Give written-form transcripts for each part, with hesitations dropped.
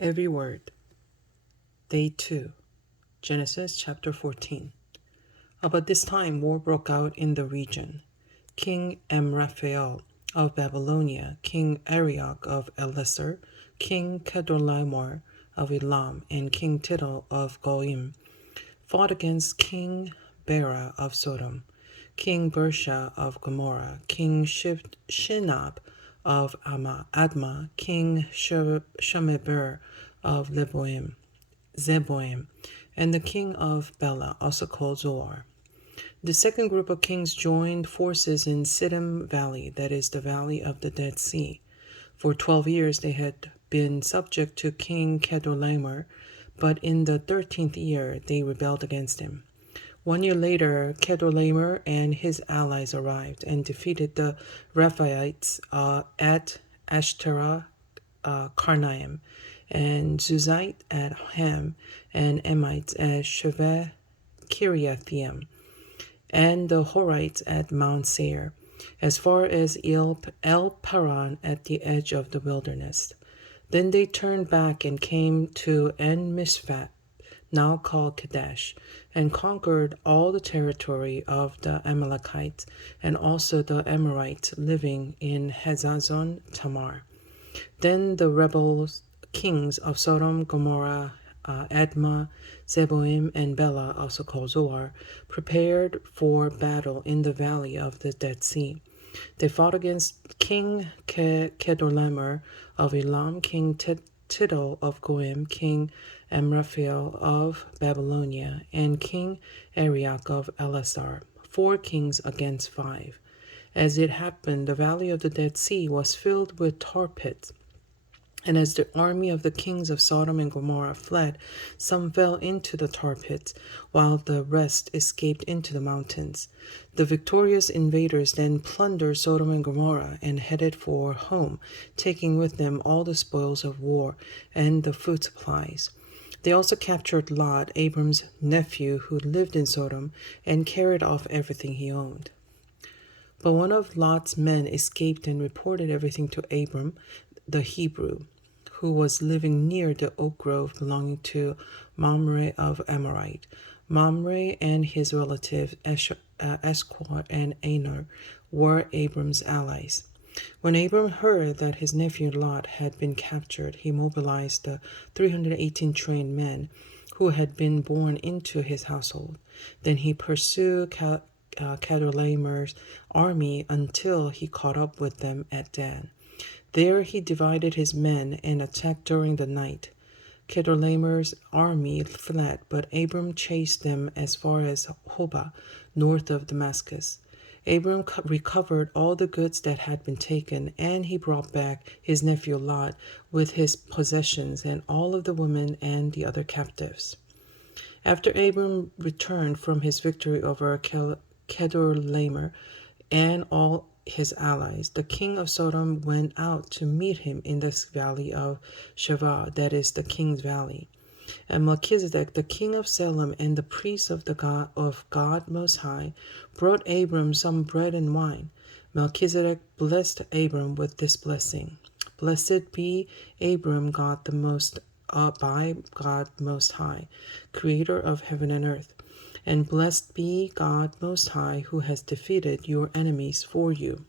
Every word. Day 2. Genesis chapter 14. About this time, war broke out in the region. King Amraphel of Babylonia, King Arioch of Ellasar, King Kedorlaomer of Elam, and King Tidal of Goim fought against King Bera of Sodom, King Bersha of Gomorrah, King Shinab of Admah, King Shemeber of Zeboim, and the king of Bela, also called Zoar. The second group of kings joined forces in Siddim Valley, that is, the valley of the Dead Sea. For 12 years they had been subject to King Kedorlaomer, but in the 13th year they rebelled against him. 1 year later, Kedorlaomer and his allies arrived and defeated the Rephaites at Ashtaroth Karnaim, and Zuzite at Ham, and Emites at Sheveh Kiriathaim, and the Horites at Mount Seir, as far as El Paran at the edge of the wilderness. Then they turned back and came to En Mishpat, now called Kadesh, and conquered all the territory of the Amalekites and also the Amorites living in Hazazon Tamar. Then the rebel kings of Sodom, Gomorrah, Admah, Zeboim, and Bela, also called Zoar, prepared for battle in the valley of the Dead Sea. They fought against King Kedorlaomer of Elam, King Tidal of Goim, King Amraphel of Babylonia, and King Arioch of Ellasar, 4 kings against 5. As it happened, the valley of the Dead Sea was filled with tar pits. And as the army of the kings of Sodom and Gomorrah fled, some fell into the tar pits, while the rest escaped into the mountains. The victorious invaders then plundered Sodom and Gomorrah and headed for home, taking with them all the spoils of war and the food supplies. They also captured Lot, Abram's nephew, who lived in Sodom, and carried off everything he owned. But one of Lot's men escaped and reported everything to Abram, the Hebrew, who was living near the oak grove belonging to Mamre of Amorite. Mamre and his relatives Eshcol and Aner were Abram's allies. When Abram heard that his nephew Lot had been captured, he mobilized the 318 trained men who had been born into his household. Then he pursued Kedorlaomer's army until he caught up with them at Dan. There he divided his men and attacked during the night. Kedorlaomer's army fled, but Abram chased them as far as Hobah, north of Damascus. Abram recovered all the goods that had been taken, and he brought back his nephew Lot with his possessions and all of the women and the other captives. After Abram returned from his victory over Kedorlaomer and all his allies, the king of Sodom went out to meet him in the valley of Shavah, that is the king's valley. And Melchizedek, the king of Salem, and the priest of God Most High, brought Abram some bread and wine. Melchizedek blessed Abram with this blessing: Blessed be Abram, by God Most High, creator of heaven and earth. And blessed be God Most High, who has defeated your enemies for you.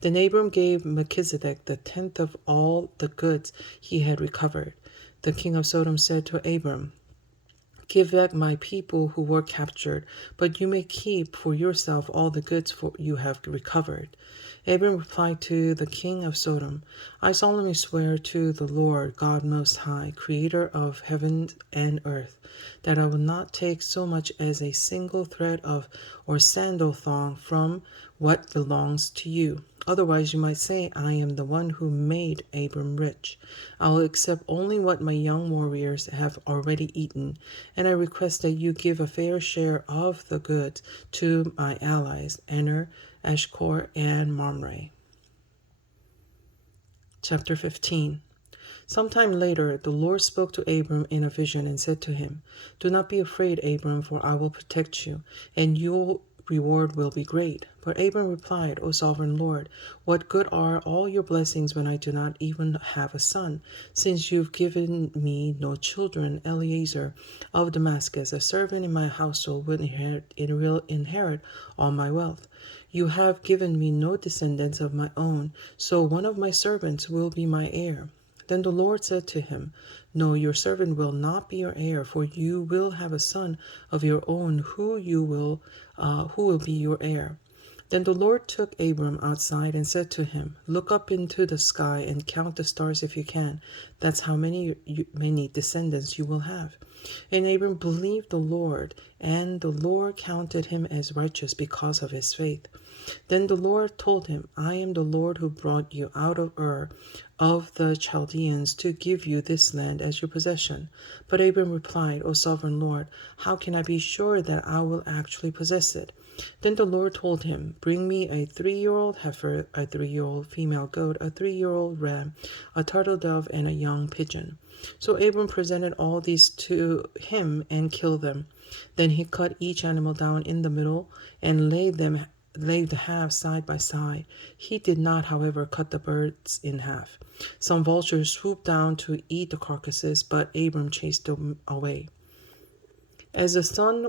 Then Abram gave Melchizedek the 10th of all the goods he had recovered. The king of Sodom said to Abram, Give back my people who were captured, but you may keep for yourself all the goods you have recovered. Abram replied to the king of Sodom, I solemnly swear to the Lord God Most High, creator of heaven and earth, that I will not take so much as a single thread of or sandal thong from what belongs to you. Otherwise you might say, I am the one who made Abram rich. I will accept only what my young warriors have already eaten, and I request that you give a fair share of the goods to my allies, Aner, Eshcol, and Mamre. Chapter 15. Sometime later, the Lord spoke to Abram in a vision and said to him, Do not be afraid, Abram, for I will protect you, and you will reward will be great. But Abram replied, O sovereign Lord, what good are all your blessings when I do not even have a son? Since you've given me no children, Eliezer of Damascus, a servant in my household, will inherit all my wealth. You have given me no descendants of my own, so one of my servants will be my heir. Then the Lord said to him, No, your servant will not be your heir, for you will have a son of your own who will be your heir. Then the Lord took Abram outside and said to him, Look up into the sky and count the stars if you can. That's how many descendants you will have. And Abram believed the Lord, and the Lord counted him as righteous because of his faith. Then the Lord told him, I am the Lord who brought you out of Ur of the Chaldeans to give you this land as your possession. But Abram replied, O sovereign Lord, how can I be sure that I will actually possess it? Then the Lord told him, Bring me a 3-year-old heifer, a 3-year-old female goat, a 3-year-old ram, a turtle dove, and a young pigeon. So Abram presented all these to him and killed them. Then he cut each animal down in the middle and laid the halves side by side. He did not, however, cut the birds in half. Some vultures swooped down to eat the carcasses, but Abram chased them away. As the sun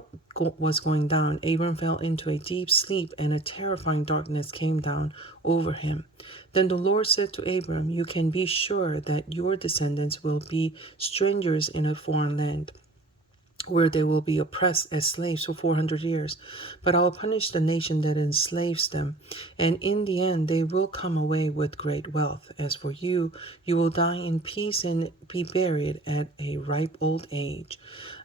was going down, Abram fell into a deep sleep, and a terrifying darkness came down over him. Then the Lord said to Abram, You can be sure that your descendants will be strangers in a foreign land, where they will be oppressed as slaves for 400 years. But I will punish the nation that enslaves them, and in the end they will come away with great wealth. As for you, you will die in peace and be buried at a ripe old age.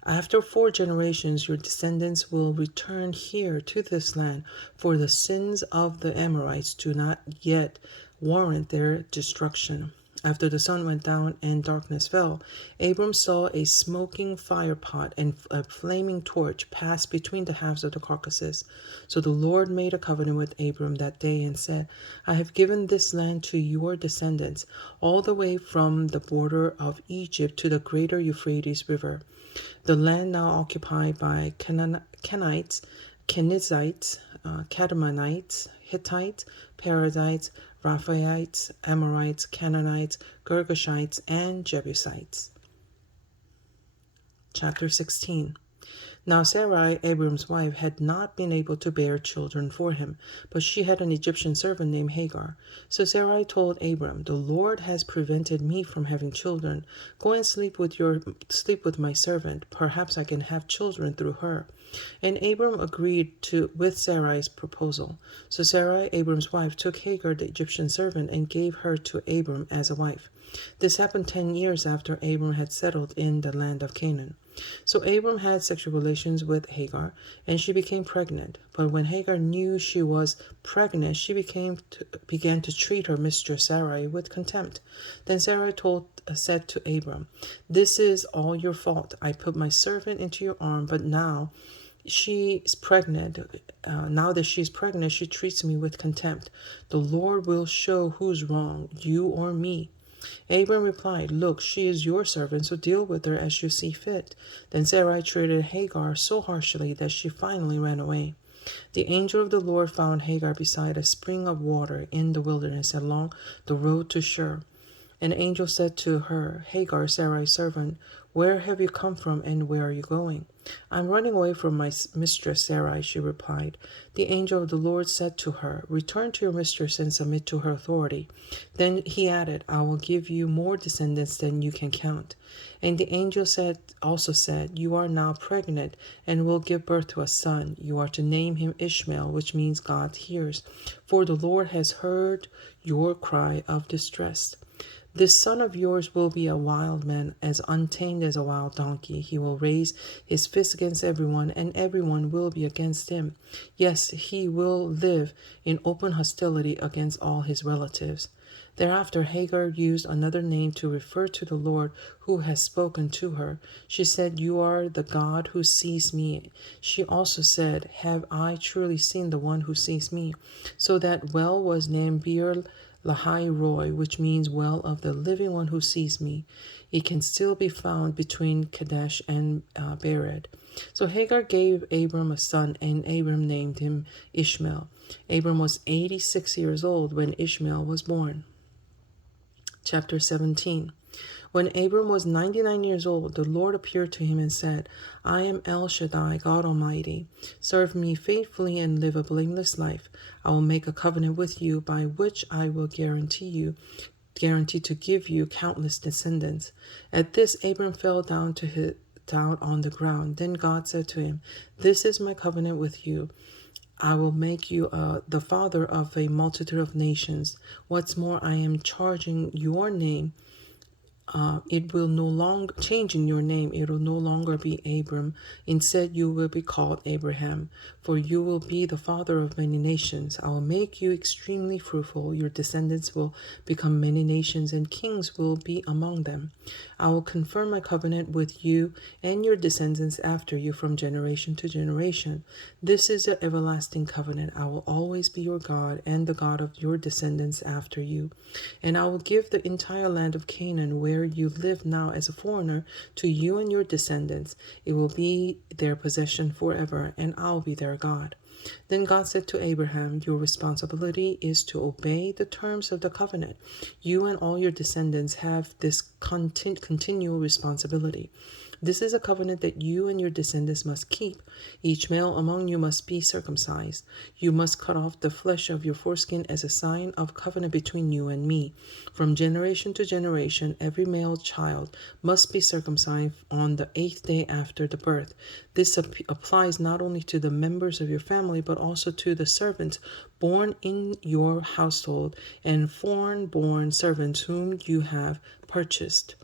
After 4 generations, your descendants will return here to this land, for the sins of the Amorites do not yet warrant their destruction. After the sun went down and darkness fell, Abram saw a smoking fire pot and a flaming torch pass between the halves of the carcasses. So the Lord made a covenant with Abram that day and said, I have given this land to your descendants, all the way from the border of Egypt to the greater Euphrates River. The land now occupied by Kenites, Kenizzites, Kadmonites, Hittites, Perizzites, Rephaites, Amorites, Canaanites, Girgashites, and Jebusites. Chapter 16. Now Sarai, Abram's wife, had not been able to bear children for him, but she had an Egyptian servant named Hagar. So Sarai told Abram, The Lord has prevented me from having children. Go and sleep with my servant. Perhaps I can have children through her. And Abram agreed with Sarai's proposal. So Sarai, Abram's wife, took Hagar, the Egyptian servant, and gave her to Abram as a wife. This happened 10 years after Abram had settled in the land of Canaan. So Abram had sexual relations with Hagar, and she became pregnant. But when Hagar knew she was pregnant, she began to treat her mistress Sarai with contempt. Then Sarai said to Abram, This is all your fault. I put my servant into your arm, but now she's pregnant. Now that she's pregnant, she treats me with contempt. The Lord will show who's wrong, you or me. Abram replied, Look, she is your servant, so deal with her as you see fit. Then Sarai treated Hagar so harshly that she finally ran away. The angel of the Lord found Hagar beside a spring of water in the wilderness along the road to Shur. An angel said to her, Hagar, Sarai's servant, where have you come from and where are you going? I'm running away from my mistress Sarai, she replied. The angel of the Lord said to her, Return to your mistress and submit to her authority. Then he added, I will give you more descendants than you can count. And the angel also said, You are now pregnant and will give birth to a son. You are to name him Ishmael, which means God hears, for the Lord has heard your cry of distress. This son of yours will be a wild man, as untamed as a wild donkey. He will raise his fist against everyone, and everyone will be against him. Yes, he will live in open hostility against all his relatives. Thereafter Hagar used another name to refer to the Lord who has spoken to her. She said, You are the God who sees me. She also said, Have I truly seen the one who sees me? So that well was named Beer Lahai Roy, which means well of the living one who sees me. It can still be found between Kadesh and Bered. So Hagar gave Abram a son, and Abram named him Ishmael. Abram was 86 years old when Ishmael was born. Chapter 17. When Abram was 99 years old, the Lord appeared to him and said, I am El Shaddai, God Almighty. Serve me faithfully and live a blameless life. I will make a covenant with you by which I will guarantee to give you countless descendants. At this, Abram fell down on the ground. Then God said to him, This is my covenant with you. I will make you the father of a multitude of nations. What's more, I am charging your name. It will no longer changing your name. It will no longer be Abram. Instead, you will be called Abraham, for you will be the father of many nations. I will make you extremely fruitful. Your descendants will become many nations, and kings will be among them. I will confirm my covenant with you and your descendants after you from generation to generation. This is the everlasting covenant. I will always be your God and the God of your descendants after you. And I will give the entire land of Canaan, where you live now as a foreigner, to you and your descendants. It will be their possession forever, and I'll be their God. Then God said to Abraham, Your responsibility is to obey the terms of the covenant. You and all your descendants have this continual responsibility. This is a covenant that you and your descendants must keep. Each male among you must be circumcised. You must cut off the flesh of your foreskin as a sign of covenant between you and me. From generation to generation, every male child must be circumcised on the 8th day after the birth. This applies not only to the members of your family, but also to the servants born in your household and foreign-born servants whom you have purchased.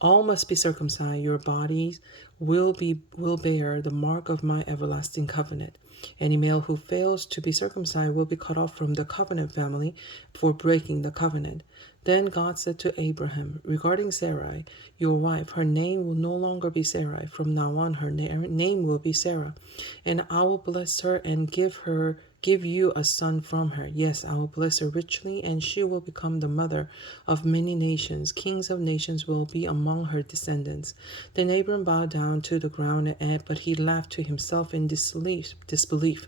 All must be circumcised. Your bodies will bear the mark of my everlasting covenant. Any male who fails to be circumcised will be cut off from the covenant family for breaking the covenant. Then God said to Abraham, regarding Sarai, your wife, her name will no longer be Sarai. From now on, her name will be Sarah. And I will bless her and give you a son from her. Yes, I will bless her richly, and she will become the mother of many nations. Kings of nations will be among her descendants. Then Abram bowed down to the ground, but he laughed to himself in disbelief.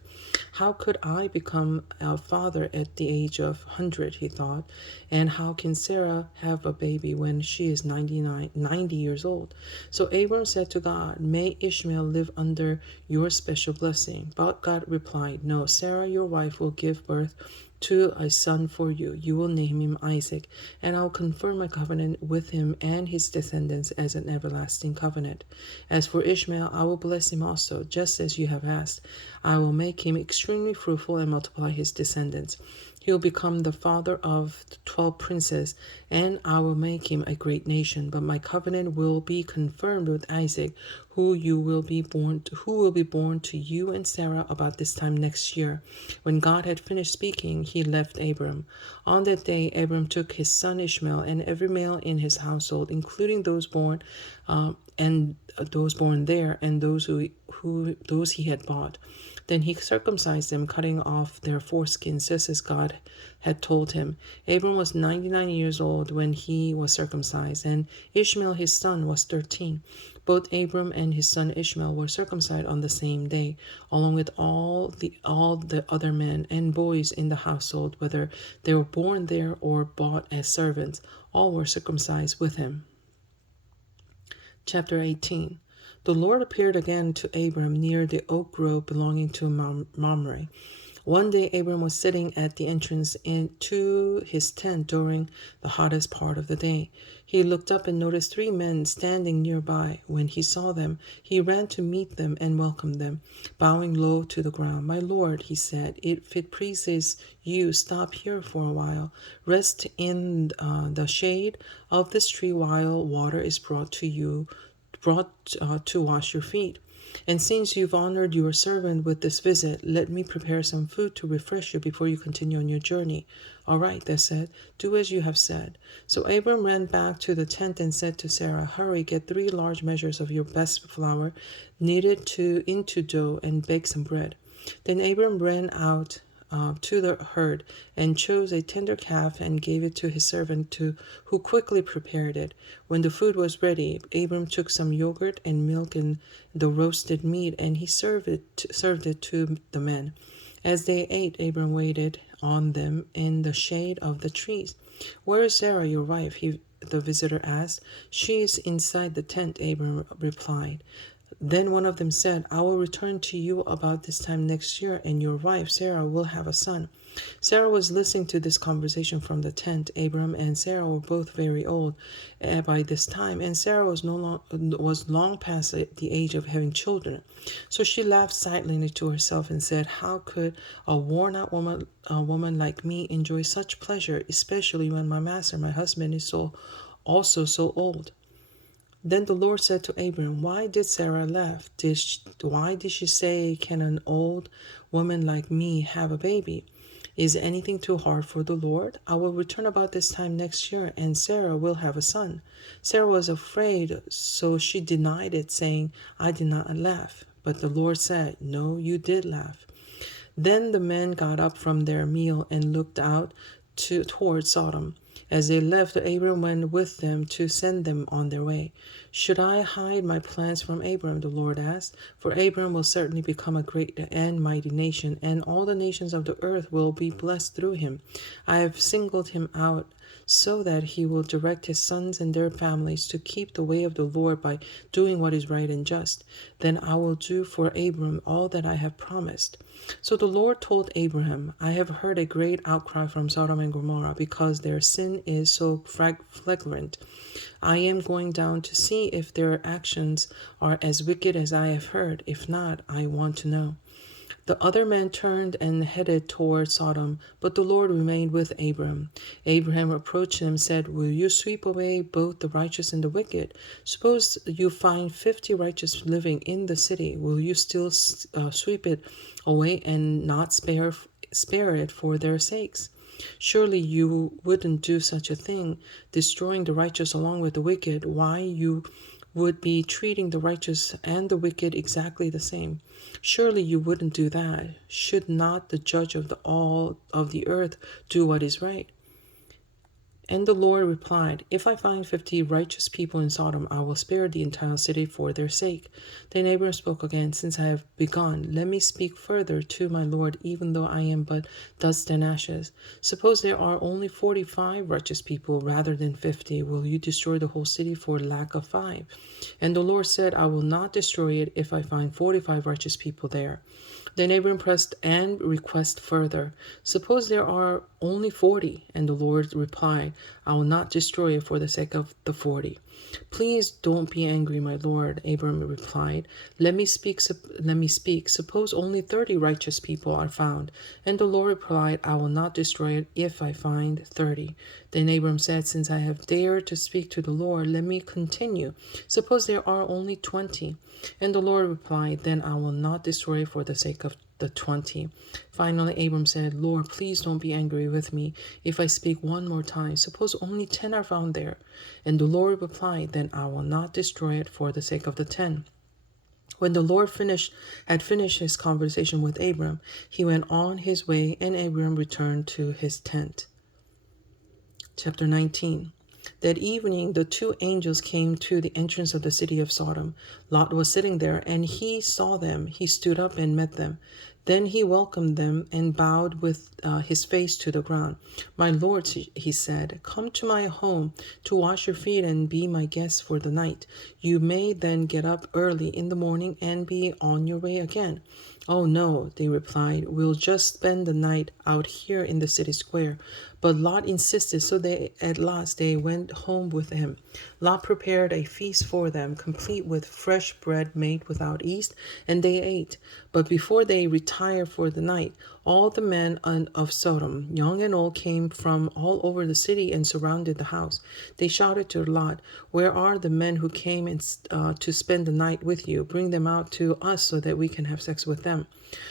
How could I become a father at the age of 100, he thought, and how can Sarah have a baby when she is 90 years old? So Abram said to God, May Ishmael live under your special blessing. But God replied, No, Sarah, your wife, will give birth to a son for you. You will name him Isaac, and I'll confirm my covenant with him and his descendants as an everlasting covenant. As for Ishmael, I will bless him also, just as you have asked. I will make him extremely fruitful and multiply his descendants. He will become the father of 12 princes, and I will make him a great nation. But my covenant will be confirmed with Isaac, who will be born to you and Sarah about this time next year. When God had finished speaking, he left Abram. On that day, Abram took his son Ishmael and every male in his household, including those born there and those he had bought. Then he circumcised them, cutting off their foreskins, just as God had told him. Abram was 99 years old when he was circumcised, and Ishmael his son was 13. Both Abram and his son Ishmael were circumcised on the same day, along with all the other men and boys in the household, whether they were born there or bought as servants. All were circumcised with him. Chapter 18. The Lord appeared again to Abram near the oak grove belonging to Mamre. One day Abram was sitting at the entrance into his tent during the hottest part of the day. He looked up and noticed 3 men standing nearby. When he saw them, he ran to meet them and welcomed them, bowing low to the ground. My Lord, he said, if it pleases you, stop here for a while. Rest in the shade of this tree while water is brought to wash your feet. And since you've honored your servant with this visit, let me prepare some food to refresh you before you continue on your journey. All right, they said, do as you have said. So Abram ran back to the tent and said to Sarah, hurry, get 3 large measures of your best flour, knead it into dough, and bake some bread. Then Abram ran out to the herd and chose a tender calf and gave it to his servant who quickly prepared it. When the food was ready, Abram took some yogurt and milk and the roasted meat, and he served it to the men. As they ate, Abram waited on them in the shade of the trees. "Where is Sarah, your wife?" the visitor asked. "She is inside the tent," Abram replied. Then one of them said, "I will return to you about this time next year, and your wife Sarah will have a son." Sarah was listening to this conversation from the tent. Abram and Sarah were both very old by this time, and Sarah was long past the age of having children. So she laughed silently to herself and said, "How could a worn-out woman like me enjoy such pleasure, especially when my master, my husband, is also so old?" Then the Lord said to Abram, "Why did Sarah laugh? Why did she say, 'Can an old woman like me have a baby?' Is anything too hard for the Lord? I will return about this time next year, and Sarah will have a son." Sarah was afraid, so she denied it, saying, "I did not laugh." But the Lord said, "No, you did laugh." Then the men got up from their meal and looked out toward Sodom. As they left, Abram went with them to send them on their way. "Should I hide my plans from Abram?" the Lord asked. "For Abram will certainly become a great and mighty nation, and all the nations of the earth will be blessed through him. I have singled him out so that he will direct his sons and their families to keep the way of the Lord by doing what is right and just. Then I will do for Abram all that I have promised." So the Lord told Abraham, "I have heard a great outcry from Sodom and Gomorrah because their sin is so flagrant. I am going down to see if their actions are as wicked as I have heard. If not, I want to know." The other men turned and headed toward Sodom, but the Lord remained with Abram. Abraham approached him and said, "Will you sweep away both the righteous and the wicked? Suppose you find 50 righteous living in the city. Will you still sweep it away and not spare it for their sakes? Surely you wouldn't do such a thing, destroying the righteous along with the wicked. Why, you would be treating the righteous and the wicked exactly the same. Surely you wouldn't do that. Should not the judge of all of the earth do what is right?" And the Lord replied, "If I find 50 righteous people in Sodom, I will spare the entire city for their sake." Then Abram spoke again, "Since I have begun, let me speak further to my Lord, even though I am but dust and ashes. Suppose there are only 45 righteous people rather than 50. Will you destroy the whole city for lack of 5? And the Lord said, "I will not destroy it if I find 45 righteous people there." Then Abram pressed and requested further, "Suppose there are only 40. And the Lord replied, "I will not destroy it for the sake of the 40. "Please don't be angry, my Lord," Abram replied. Let me speak. Suppose only 30 righteous people are found." And the Lord replied, "I will not destroy it if I find 30. Then Abram said, "Since I have dared to speak to the Lord, let me continue. Suppose there are only 20. And the Lord replied, "Then I will not destroy it for the sake of the 20. Finally, Abram said, "Lord, please don't be angry with me if I speak one more time. Suppose only 10 are found there." And the Lord replied, "Then I will not destroy it for the sake of the 10. When the Lord had finished his conversation with Abram, he went on his way, and Abram returned to his tent. Chapter 19. That evening the 2 angels came to the entrance of the city of Sodom. Lot was sitting there, and he saw them. He stood up and met them. Then he welcomed them and bowed with his face to the ground. "My lords," he said, "come to my home to wash your feet and be my guests for the night. You may then get up early in the morning and be on your way again." "Oh, no," they replied. "We'll just spend the night out here in the city square." But Lot insisted, so at last they went home with him. Lot prepared a feast for them, complete with fresh bread made without yeast, and they ate. But before they retired for the night, all the men of Sodom, young and old, came from all over the city and surrounded the house. They shouted to Lot, "Where are the men who came to spend the night with you? Bring them out to us so that we can have sex with them."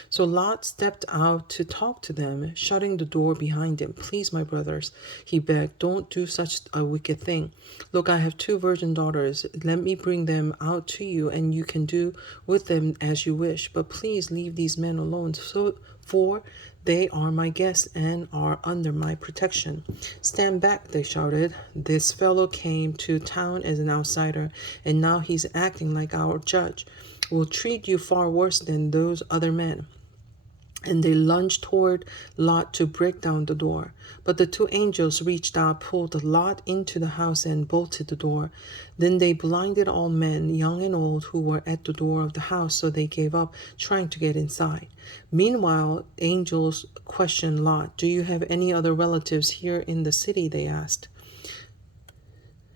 So Lot stepped out to talk to them, shutting the door behind him. "Please, my brothers," he begged, "don't do such a wicked thing. Look, I have 2 virgin daughters. Let me bring them out to you, and you can do with them as you wish. But please leave these men alone, for they are my guests and are under my protection." "Stand back," they shouted. "This fellow came to town as an outsider, and now he's acting like our judge. We'll treat you far worse than those other men." And they lunged toward Lot to break down the door. But the 2 angels reached out, pulled Lot into the house, and bolted the door. Then they blinded all men, young and old, who were at the door of the house, so they gave up trying to get inside. Meanwhile, angels questioned Lot. "Do you have any other relatives here in the city?" they asked.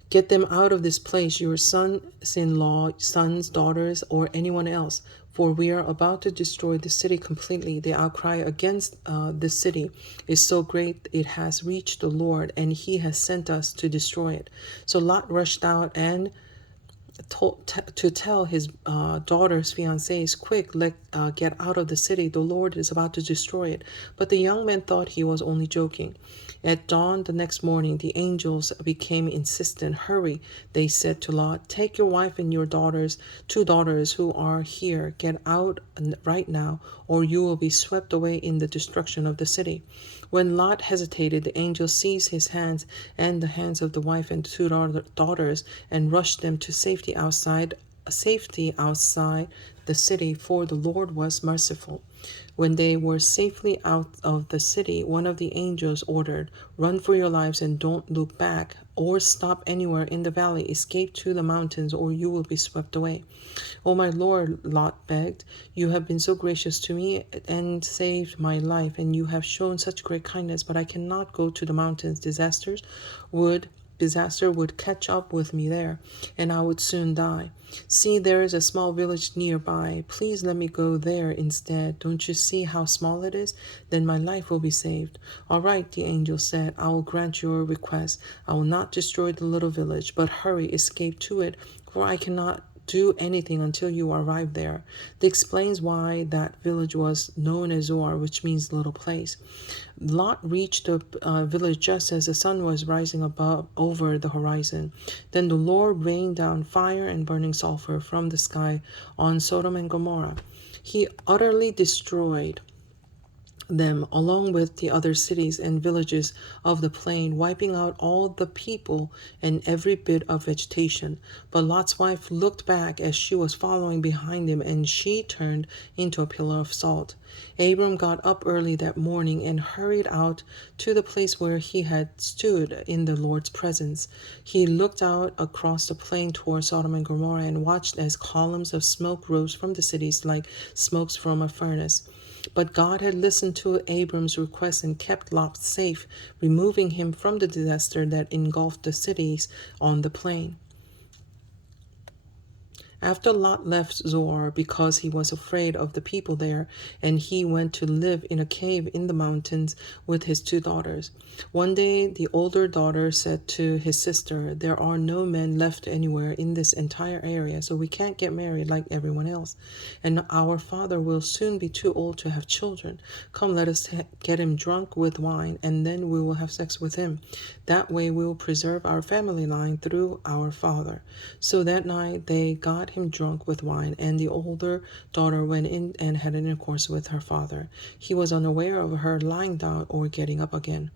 "Get them out of this place, your sons-in-law, sons, daughters, or anyone else, for we are about to destroy the city completely. The outcry against this city is so great it has reached the Lord, and he has sent us to destroy it." So Lot rushed out and to tell his daughter's fiancés, "Quick, get out of the city. The Lord is about to destroy it." But the young men thought he was only joking. At dawn the next morning, the angels became insistent. "Hurry," they said to Lot. "Take your wife and your 2 daughters who are here. Get out right now, or you will be swept away in the destruction of the city." When Lot hesitated, the angel seized his hands and the hands of the wife and 2 daughters and rushed them to safety outside the city, for the Lord was merciful. When they were safely out of the city, one of the angels ordered, "Run for your lives and don't look back or stop anywhere in the valley. Escape to the mountains, or you will be swept away." "Oh, my Lord," Lot begged, "you have been so gracious to me and saved my life, and you have shown such great kindness, but I cannot go to the mountains. Disaster would catch up with me there, and I would soon die. See, there is a small village nearby. Please let me go there instead. Don't you see how small it is? Then my life will be saved." "All right," the angel said, "I will grant your request. I will not destroy the little village, but hurry, escape to it, for I cannot do anything until you arrive there." This explains why that village was known as Zoar, which means little place. Lot reached the village just as the sun was rising over the horizon. Then the Lord rained down fire and burning sulfur from the sky on Sodom and Gomorrah. He utterly destroyed them along with the other cities and villages of the plain, wiping out all the people and every bit of vegetation. But Lot's wife looked back as she was following behind him, and she turned into a pillar of salt. Abram got up early that morning and hurried out to the place where he had stood in the Lord's presence. He looked out across the plain toward Sodom and Gomorrah and watched as columns of smoke rose from the cities like smokes from a furnace. But God had listened to Abram's request and kept Lot safe, removing him from the disaster that engulfed the cities on the plain. After Lot left Zoar because he was afraid of the people there, and he went to live in a cave in the mountains with his 2 daughters. One day the older daughter said to his sister, "There are no men left anywhere in this entire area, so we can't get married like everyone else. And our father will soon be too old to have children. Come, let us get him drunk with wine, and then we will have sex with him. That way we will preserve our family line through our father." So that night they got him drunk with wine, and the older daughter went in and had intercourse with her father. He was unaware of her lying down or getting up again.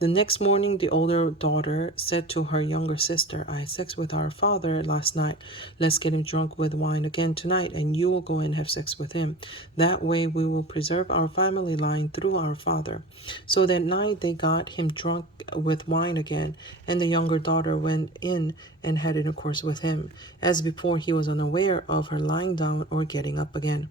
The next morning the older daughter said to her younger sister, "I had sex with our father last night. Let's get him drunk with wine again tonight, and you will go and have sex with him. That way we will preserve our family line through our father." So that night they got him drunk with wine again, and the younger daughter went in and had intercourse with him. As before, he was unaware of her lying down or getting up again.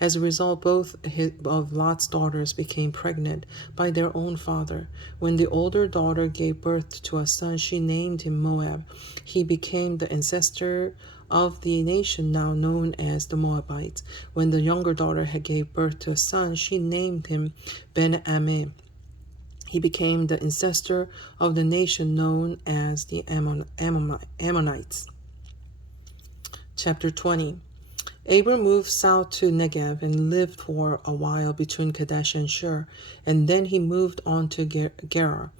As a result, both of Lot's daughters became pregnant by their own father. When the older daughter gave birth to a son, she named him Moab. He became the ancestor of the nation now known as the Moabites. When the younger daughter had gave birth to a son, she named him Ben-Ammi. He became the ancestor of the nation known as the Ammonites. Chapter 20. Abram moved south to Negev and lived for a while between Kadesh and Shur, and then he moved on to Gerar.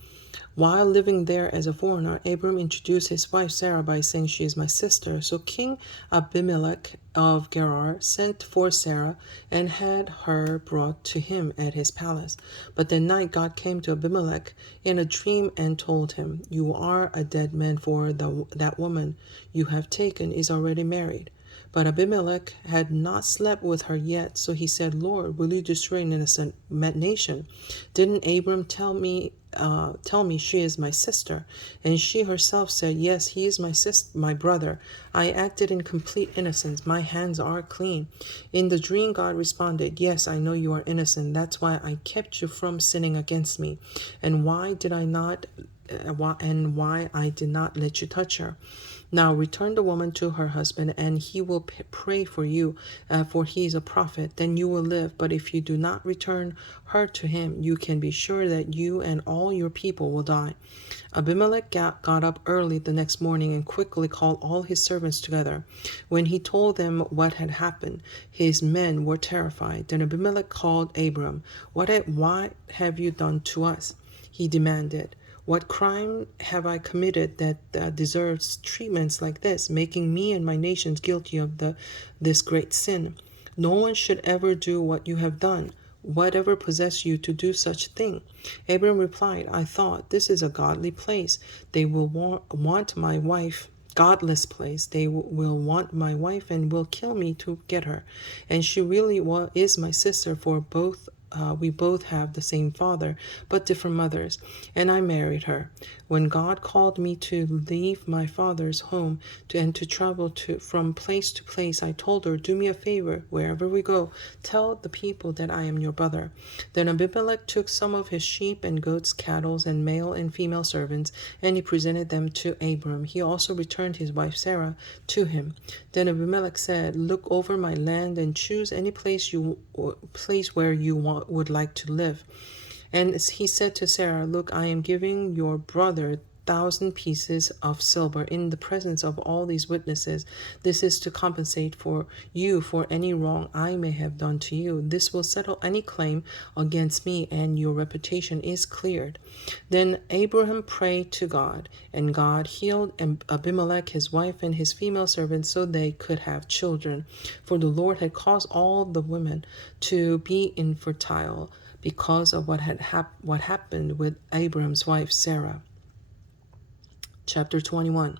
While living there as a foreigner, Abram introduced his wife Sarah by saying, "She is my sister." So King Abimelech of Gerar sent for Sarah and had her brought to him at his palace. But that night God came to Abimelech in a dream and told him, "You are a dead man, for that woman you have taken is already married." But Abimelech had not slept with her yet, so he said, "Lord, will you destroy an innocent nation? Didn't Abram tell me she is my sister?" And she herself said, "Yes, he is my brother. I acted in complete innocence. My hands are clean." In the dream, God responded, "Yes, I know you are innocent. That's why I kept you from sinning against me. And why I did not let you touch her. Now return the woman to her husband, and he will pray for you, for he is a prophet. Then you will live. But if you do not return her to him, you can be sure that you and all your people will die." Abimelech got up early the next morning and quickly called all his servants together. When he told them what had happened, his men were terrified. Then Abimelech called Abram. "What have you done to us?" he demanded. "What crime have I committed that deserves treatments like this, making me and my nations guilty of this great sin? No one should ever do what you have done. Whatever possessed you to do such a thing?" Abram replied, "I thought, this is a godly place. They will want my wife. Godless place. They will want my wife and will kill me to get her. And she really is my sister, for we both have the same father, but different mothers, and I married her. When God called me to leave my father's home and to travel from place to place, I told her, 'Do me a favor, wherever we go, tell the people that I am your brother.'" Then Abimelech took some of his sheep and goats, cattle, and male and female servants, and he presented them to Abram. He also returned his wife Sarah to him. Then Abimelech said, "Look over my land and choose any place where you would like to live." And he said to Sarah, "Look, I am giving your brother 1,000 pieces of silver in the presence of all these witnesses. This is to compensate for you for any wrong I may have done to you. This will settle any claim against me, and your reputation is cleared." Then Abraham prayed to God, and God healed Abimelech, his wife, and his female servants so they could have children. For the Lord had caused all the women to be infertile because of what happened with Abraham's wife Sarah. Chapter 21.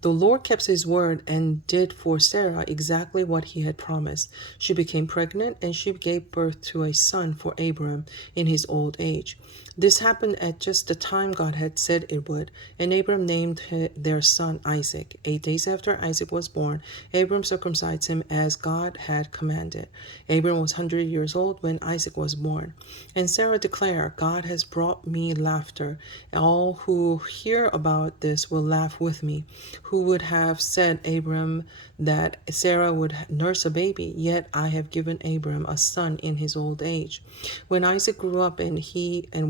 The Lord kept his word and did for Sarah exactly what he had promised. She became pregnant, and she gave birth to a son for Abram in his old age. This happened at just the time God had said it would, and Abram named their son Isaac. 8 days after Isaac was born, Abram circumcised him as God had commanded. Abram was 100 years old when Isaac was born. And Sarah declared, "God has brought me laughter. All who hear about this will laugh with me." Who would have said Abram that Sarah would nurse a baby? Yet I have given Abram a son in his old age. When Isaac grew up and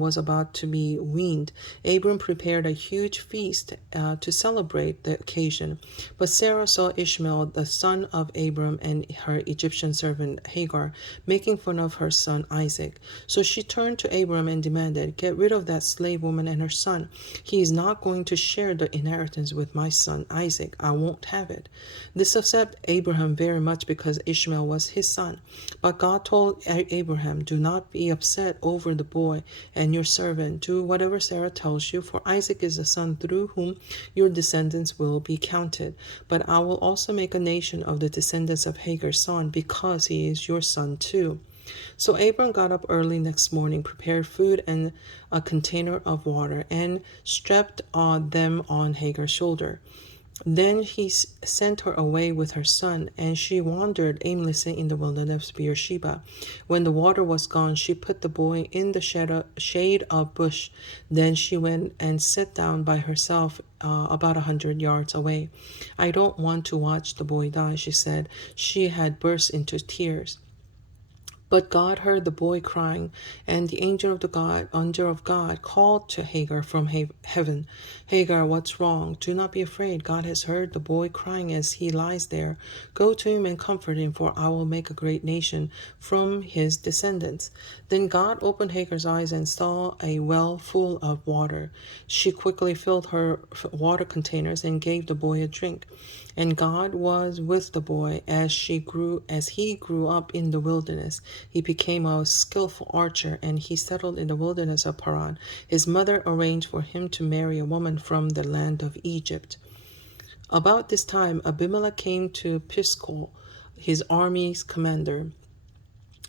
was about to be weaned, Abram prepared a huge feast to celebrate the occasion. But Sarah saw Ishmael, the son of Abram, and her Egyptian servant Hagar making fun of her son Isaac. So she turned to Abram and demanded, "Get rid of that slave woman and her son. He is not going to share the inheritance with my son Isaac. I won't have it." This upset Abraham very much because Ishmael was his son. But God told Abraham, "Do not be upset over the boy and your servant. Do whatever Sarah tells you, for Isaac is the son through whom your descendants will be counted. But I will also make a nation of the descendants of Hagar's son, because he is your son too." So Abram got up early next morning, prepared food and a container of water, and strapped them on Hagar's shoulder. Then he sent her away with her son, and she wandered aimlessly in the wilderness of Beersheba. When the water was gone, she put the boy in the shade of bush. Then she went and sat down by herself about 100 yards away. "I don't want to watch the boy die," she said. She had burst into tears. But God heard the boy crying, and the angel of God called to Hagar from heaven, Hagar, what's wrong? Do not be afraid. God has heard the boy crying as he lies there. Go to him and comfort him, for I will make a great nation from his descendants. Then God opened Hagar's eyes and saw a well full of water. She quickly filled her water containers and gave the boy a drink. And God was with the boy as he grew up in the wilderness. He became a skillful archer, and he settled in the wilderness of Paran. His mother arranged for him to marry a woman from the land of Egypt. About this time, Abimelech came to Pisgah, his army's commander,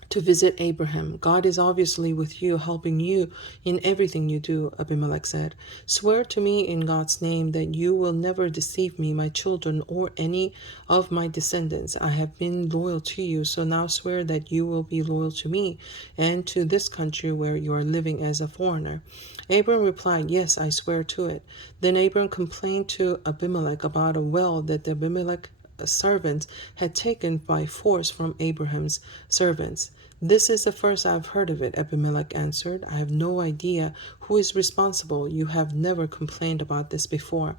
to visit Abraham. God is obviously with you, helping you in everything you do, Abimelech said. Swear to me in God's name that you will never deceive me, my children, or any of my descendants. I have been loyal to you, so now swear that you will be loyal to me and to this country where you are living as a foreigner. Abram replied, Yes, I swear to it. Then Abram complained to Abimelech about a well that the Abimelech servants had taken by force from Abraham's servants. This is the first I've heard of it, Abimelech answered. I have no idea who is responsible. You have never complained about this before.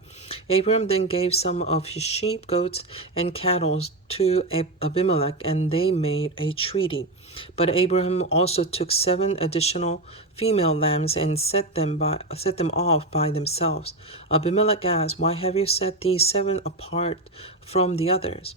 Abram then gave some of his sheep, goats, and cattle to Abimelech, and they made a treaty. But Abraham also took 7 additional female lambs and set them off by themselves. Abimelech asked, Why have you set these 7 apart from the others?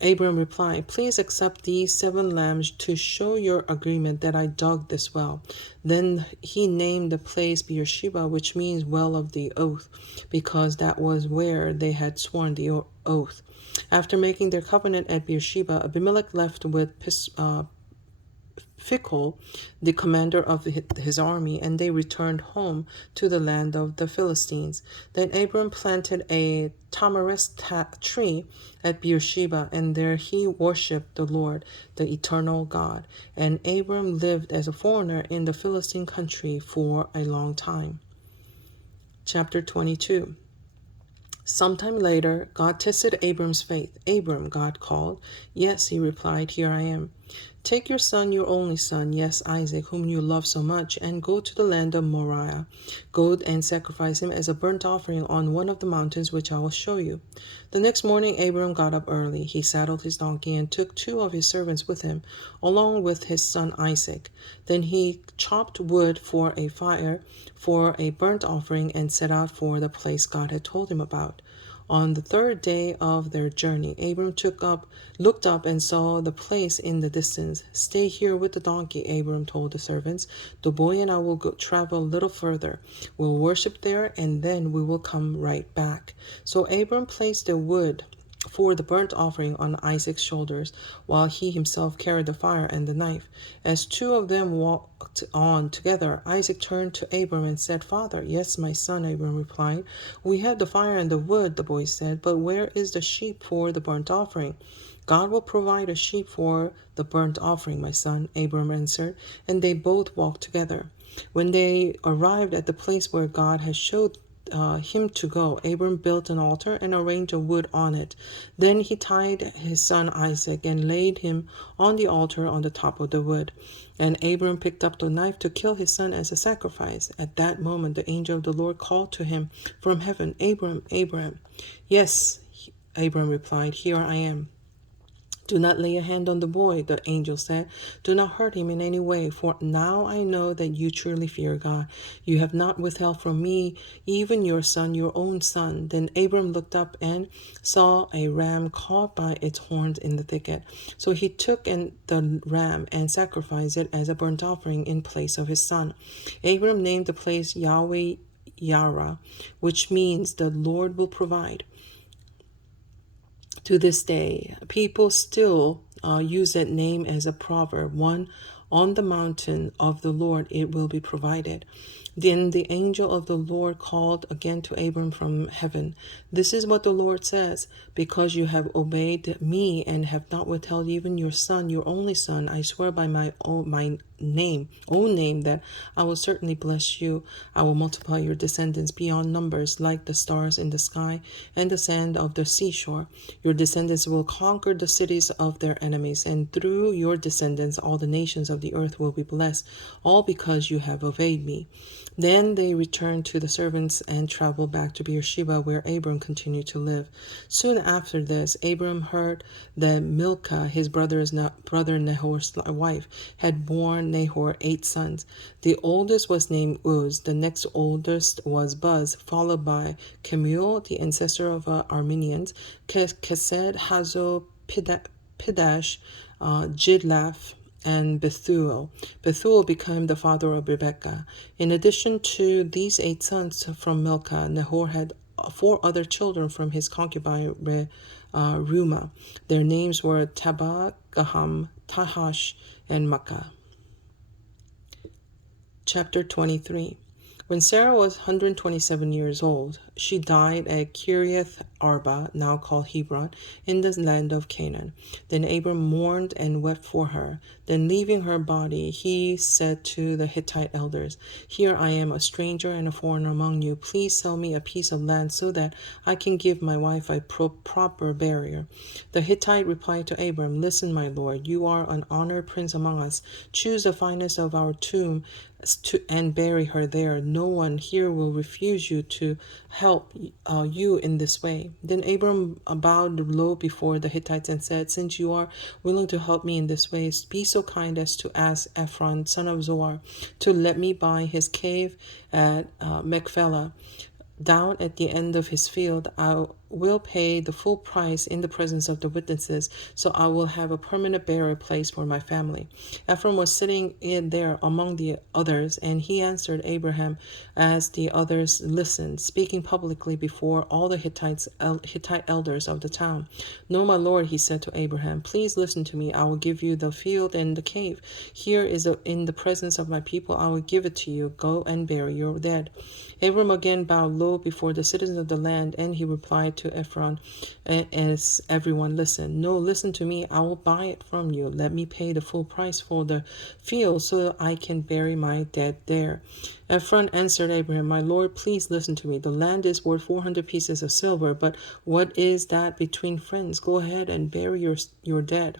Abram replied, Please accept these 7 lambs to show your agreement that I dug this well. Then he named the place Beersheba, which means well of the oath, because that was where they had sworn the oath. After making their covenant at Beersheba, Abimelech left with Phicol, the commander of his army, and they returned home to the land of the Philistines. Then Abram planted a tamarisk tree at Beersheba, and there he worshipped the Lord, the eternal God. And Abram lived as a foreigner in the Philistine country for a long time. Chapter 22. Sometime later, God tested Abram's faith. Abram, God called. Yes, he replied, Here I am. Take your son, your only son, yes, Isaac, whom you love so much, and go to the land of Moriah. Go and sacrifice him as a burnt offering on one of the mountains which I will show you. The next morning, Abram got up early. He saddled his donkey and took 2 of his servants with him, along with his son Isaac. Then he chopped wood for a fire for a burnt offering and set out for the place God had told him about. On the 3rd day of their journey, Abram looked up and saw the place in the distance. Stay here with the donkey, Abram told the servants. The boy and I will travel a little further. We'll worship there, and then we will come right back. So Abram placed the wood for the burnt offering on Isaac's shoulders, while he himself carried the fire and the knife. As 2 of them walked on together, Isaac turned to Abram and said, Father. Yes, my son, Abram replied. We have the fire and the wood, the boy said, but where is the sheep for the burnt offering? God will provide a sheep for the burnt offering, my son, Abram answered, and they both walked together. When they arrived at the place where God had showed him to go, Abram built an altar and arranged a wood on it. Then he tied his son Isaac and laid him on the altar on the top of the wood. And Abram picked up the knife to kill his son as a sacrifice. At that moment, the angel of the Lord called to him from heaven, Abram, Abram. Yes, Abram replied, Here I am. Do not lay a hand on the boy, the angel said. Do not hurt him in any way, for now I know that you truly fear God. You have not withheld from me even your son, your own son. Then Abram looked up and saw a ram caught by its horns in the thicket. So he took the ram and sacrificed it as a burnt offering in place of his son. Abram named the place Yahweh Yireh, which means the Lord will provide. To this day, people still use that name as a proverb. On the mountain of the Lord it will be provided. Then the angel of the Lord called again to Abram from heaven. This is what the Lord says, because you have obeyed me and have not withheld even your son, your only son, I swear by my own name, that I will certainly bless you. I will multiply your descendants beyond numbers, like the stars in the sky and the sand of the seashore. Your descendants will conquer the cities of their enemies, and through your descendants all the nations of the earth will be blessed, all because you have obeyed me. Then they returned to the servants and traveled back to Beersheba, where Abram continued to live. Soon after this, Abram heard that Milcah, his brother Nahor's wife, had borne Nahor 8 sons. The oldest was named Uz, the next oldest was Buz, followed by Kemuel, the ancestor of Armenians, Kesed, Hazo, Pidash, Jidlaph, and Bethuel. Bethuel became the father of Rebekah. In addition to these 8 sons from Milcah, Nahor had 4 other children from his concubine Reumah. Their names were Taba, Gaham, Tahash, and Makkah. Chapter 23. When Sarah was 127 years old, she died at Kiriath Arba, now called Hebron, in the land of Canaan. Then Abram mourned and wept for her. Then leaving her body, he said to the Hittite elders, Here I am, a stranger and a foreigner among you. Please sell me a piece of land so that I can give my wife a proper burial. The Hittite replied to Abram, Listen, my lord, you are an honored prince among us. Choose the finest of our tomb and bury her there. No one here will refuse you to help you in this way. Then Abram bowed low before the Hittites and said, Since you are willing to help me in this way, be so kind as to ask Ephron, son of Zohar, to let me buy his cave at Machpelah. Down at the end of his field, I will pay the full price in the presence of the witnesses, so I will have a permanent burial place for my family. Ephraim was sitting in there among the others, and he answered Abraham as the others listened, speaking publicly before all the Hittite elders of the town. No, my lord, he said to Abraham, please listen to me. I will give you the field and the cave. Here is in the presence of my people. I will give it to you. Go and bury your dead. Abram again bowed low before the citizens of the land, and he replied to Ephron as everyone listened, No, listen to me. I will buy it from you. Let me pay the full price for the field so that I can bury my dead there. Ephron answered Abraham, My lord, please listen to me. The land is worth 400 pieces of silver, but what is that between friends? Go ahead and bury your dead.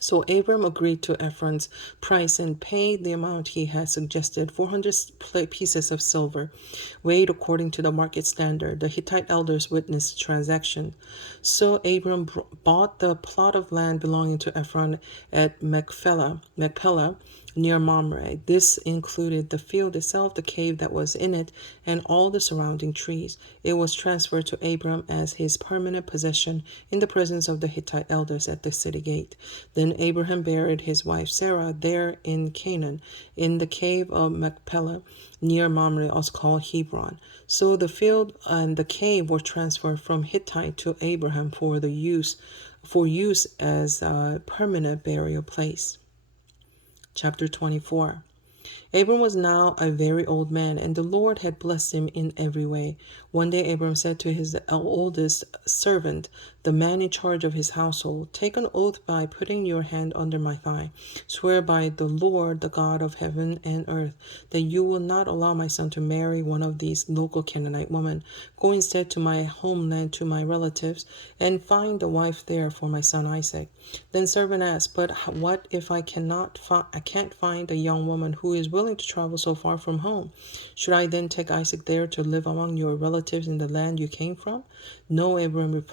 So Abram agreed to Ephron's price and paid the amount he had suggested, 400 pieces of silver, weighed according to the market standard. The Hittite elders witnessed the transaction. So Abram bought the plot of land belonging to Ephron at Machpelah, near Mamre. This included the field itself, the cave that was in it, and all the surrounding trees. It was transferred to Abram as his permanent possession in the presence of the Hittite elders at the city gate. Then Abraham buried his wife Sarah there in Canaan, in the cave of Machpelah, near Mamre, also called Hebron. So the field and the cave were transferred from Hittite to Abraham for use as a permanent burial place. Chapter 24. Abram was now a very old man, and the Lord had blessed him in every way. One day Abram said to his oldest servant, the man in charge of his household, Take an oath by putting your hand under my thigh. Swear by the Lord, the God of heaven and earth, that you will not allow my son to marry one of these local Canaanite women. Go instead to my homeland, to my relatives, and find a wife there for my son Isaac. Then servant asked, But what if I can't find a young woman who is willing to travel so far from home? Should I then take Isaac there to live among your relatives in the land you came from? No, Abram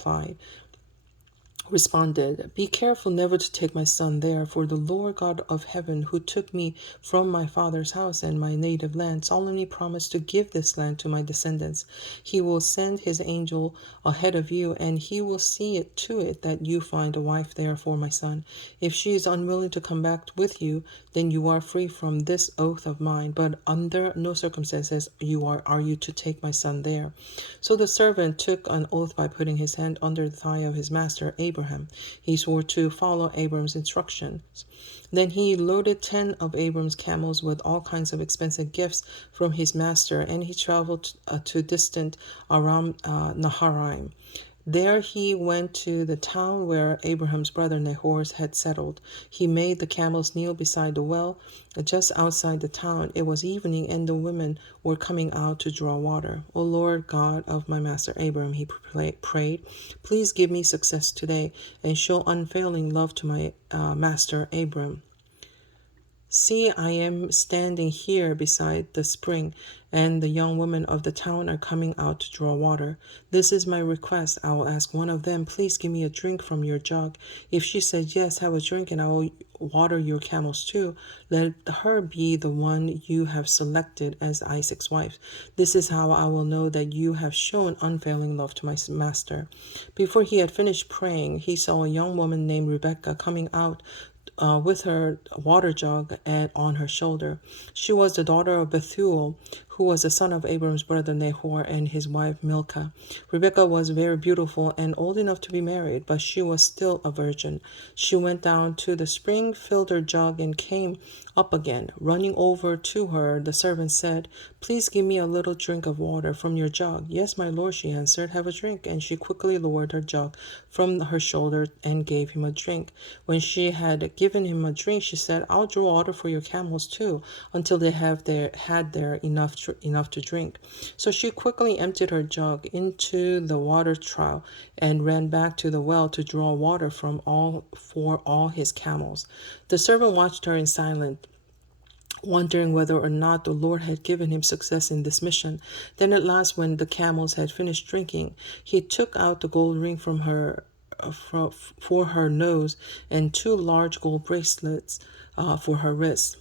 responded, Be careful never to take my son there, for the Lord God of heaven, who took me from my father's house and my native land, solemnly promised to give this land to my descendants. He will send his angel ahead of you, and he will see to it that you find a wife there for my son. If she is unwilling to come back with you, then you are free from this oath of mine, but under no circumstances are you to take my son there. So the servant took an oath by putting his hand under the thigh of his master, Abram, Abraham. He swore to follow Abram's instructions. Then he loaded 10 of Abram's camels with all kinds of expensive gifts from his master, and he traveled to distant Aram Naharaim. There he went to the town where Abraham's brother Nahor had settled. He made the camels kneel beside the well just outside the town. It was evening, and the women were coming out to draw water. O Lord God of my master Abraham, he prayed, please give me success today and show unfailing love to my master Abraham. See, I am standing here beside the spring, and the young women of the town are coming out to draw water. This is my request. I will ask one of them, please give me a drink from your jug. If she says, yes, have a drink, and I will water your camels too, let her be the one you have selected as Isaac's wife. This is how I will know that you have shown unfailing love to my master. Before he had finished praying, he saw a young woman named Rebekah coming out with her water jug on her shoulder. She was the daughter of Bethuel, who was the son of Abram's brother Nahor and his wife Milcah. Rebekah was very beautiful and old enough to be married, but she was still a virgin. She went down to the spring, filled her jug, and came up again. Running over to her, the servant said, please give me a little drink of water from your jug. Yes, my lord, she answered, have a drink. And she quickly lowered her jug from her shoulder and gave him a drink. When she had given him a drink, she said, I'll draw water for your camels too, until they had enough to drink. So she quickly emptied her jug into the water trough and ran back to the well to draw water for all his camels. The servant watched her in silence, wondering whether or not the Lord had given him success in this mission. Then at last, when the camels had finished drinking, he took out the gold ring from her for her nose and 2 large gold bracelets for her wrists.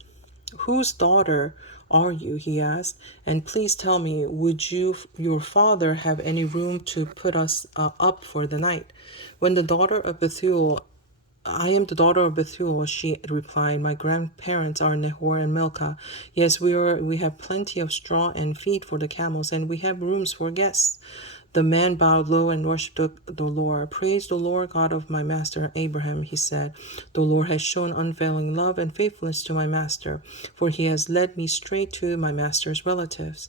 Whose daughter are you? He asked. And please tell me, would your father have any room to put us up for the night? When the daughter of Bethuel I am the daughter of Bethuel, she replied. My grandparents are Nahor and Milcah. Yes, we have plenty of straw and feed for the camels, and we have rooms for guests. The man bowed low and worshipped the Lord. Praise the Lord God of my master Abraham, he said. The Lord has shown unfailing love and faithfulness to my master, for he has led me straight to my master's relatives.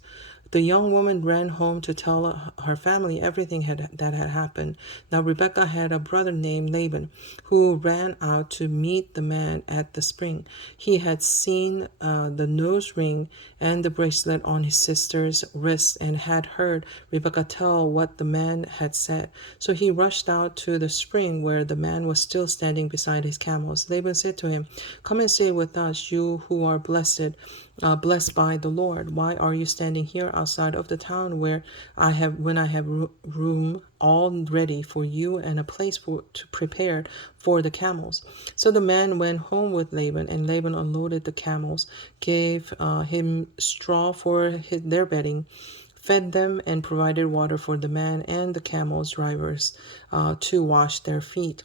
The young woman ran home to tell her family everything that had happened. Now Rebekah had a brother named Laban, who ran out to meet the man at the spring. He had seen the nose ring and the bracelet on his sister's wrist and had heard Rebekah tell what the man had said. So he rushed out to the spring where the man was still standing beside his camels. Laban said to him, come and stay with us, you who are blessed by the Lord. Why are you standing here outside of the town when I have room all ready for you and a place prepared for the camels? So the man went home with Laban, and Laban unloaded the camels, gave him straw for their bedding, fed them, and provided water for the man and the camels' drivers to wash their feet.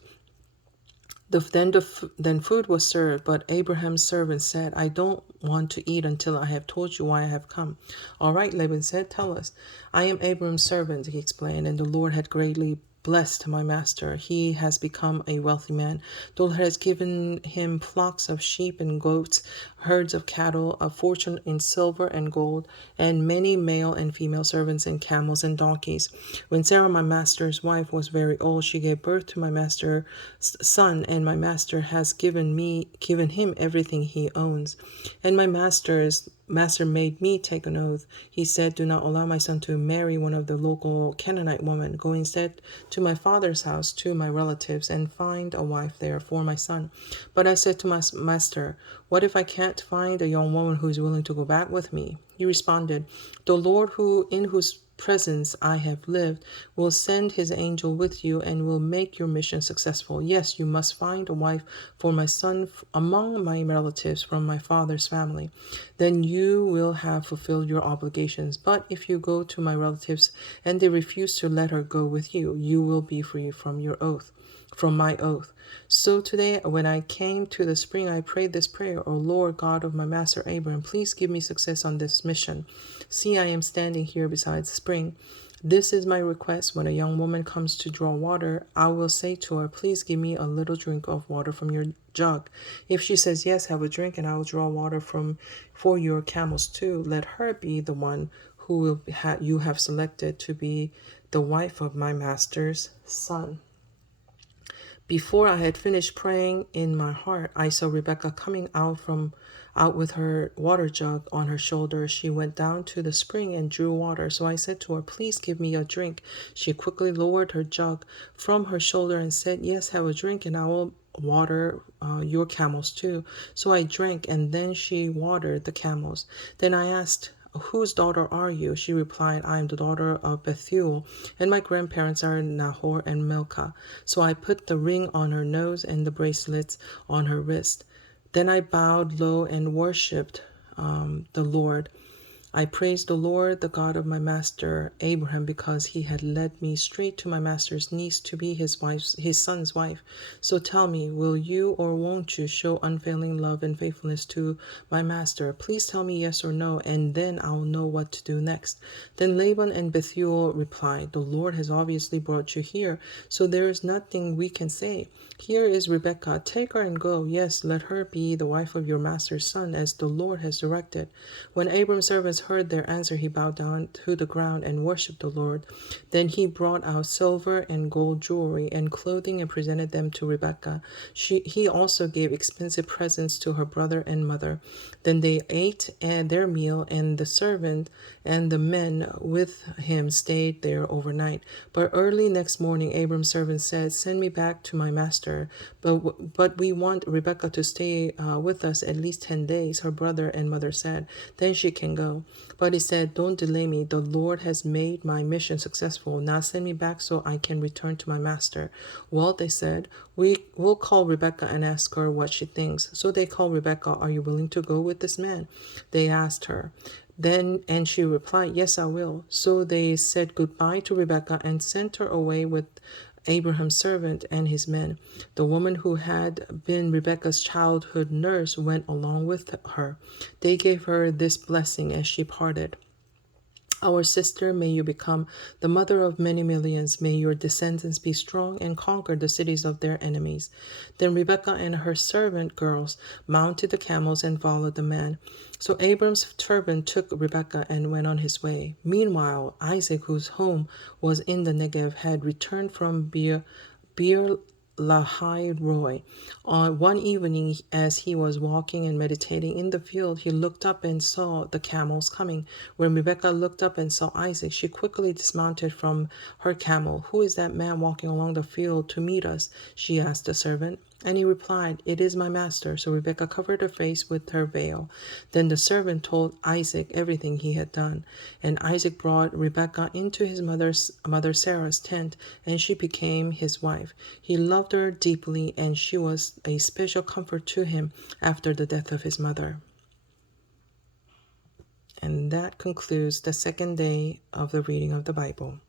Then food was served, but Abraham's servant said, I don't want to eat until I have told you why I have come. All right, Laban said, tell us. I am Abraham's servant, he explained, and the Lord had greatly blessed my master. He has become a wealthy man. The Lord has given him flocks of sheep and goats, herds of cattle, a fortune in silver and gold, and many male and female servants and camels and donkeys. When Sarah, my master's wife, was very old, she gave birth to my master's son, and my master has given him everything he owns. And my master made me take an oath. He said, do not allow my son to marry one of the local Canaanite women. Go instead to my father's house, to my relatives, and find a wife there for my son. But I said to my master, what if I can't find a young woman who is willing to go back with me? He responded, the Lord in whose presence I have lived will send his angel with you and will make your mission successful. Yes, you must find a wife for my son among my relatives from my father's family. Then you will have fulfilled your obligations. But if you go to my relatives and they refuse to let her go with you, you will be free from my oath. So today, when I came to the spring, I prayed this prayer, O Lord God of my master Abraham, please give me success on this mission. See, I am standing here beside the spring. This is my request. When a young woman comes to draw water, I will say to her, please give me a little drink of water from your jug. If she says yes, have a drink, and I will draw water from for your camels too. Let her be the one who you have selected to be the wife of my master's son. Before I had finished praying in my heart, I saw Rebecca coming out with her water jug on her shoulder. She went down to the spring and drew water. So I said to her, please give me a drink. She quickly lowered her jug from her shoulder and said, yes, have a drink, and I will water your camels too. So I drank, and then she watered the camels. Then I asked, whose daughter are you? She replied, I am the daughter of Bethuel, and my grandparents are Nahor and Milcah. So I put the ring on her nose and the bracelets on her wrist. Then I bowed low and worshipped the Lord. I praised the Lord, the God of my master Abraham, because he had led me straight to my master's niece to be his son's wife. So tell me, will you or won't you show unfailing love and faithfulness to my master? Please tell me yes or no, and then I'll know what to do next. Then Laban and Bethuel replied, the Lord has obviously brought you here, so there is nothing we can say. Here is Rebekah. Take her and go. Yes, let her be the wife of your master's son, as the Lord has directed. When Abram's servants heard their answer, he bowed down to the ground and worshipped the Lord. Then he brought out silver and gold jewelry and clothing and presented them to Rebekah. He also gave expensive presents to her brother and mother. Then they ate their meal, and the servant and the men with him stayed there overnight. But early next morning, Abram's servant said, send me back to my master, but we want Rebekah to stay with us at least 10 days, her brother and mother said. Then she can go. But he said, don't delay me. The Lord has made my mission successful. Now send me back so I can return to my master. Well, they said, we'll call Rebekah and ask her what she thinks. So they called Rebekah. Are you willing to go with this man? They asked her. And she replied, yes, I will. So they said goodbye to Rebekah and sent her away with Abraham's servant and his men. The woman who had been Rebekah's childhood nurse went along with her. They gave her this blessing as she parted. Our sister, may you become the mother of many millions. May your descendants be strong and conquer the cities of their enemies. Then Rebekah and her servant girls mounted the camels and followed the man. So Abram's servant took Rebekah and went on his way. Meanwhile, Isaac, whose home was in the Negev, had returned from Beer Lahai Roy. On one evening, as he was walking and meditating in the field, he looked up and saw the camels coming. When Rebekah looked up and saw Isaac, she quickly dismounted from her camel. Who is that man walking along the field to meet us? She asked the servant. And he replied, it is my master. So Rebekah covered her face with her veil. Then the servant told Isaac everything he had done. And Isaac brought Rebekah into his mother Sarah's tent, and she became his wife. He loved her deeply, and she was a special comfort to him after the death of his mother. And that concludes the second day of the reading of the Bible.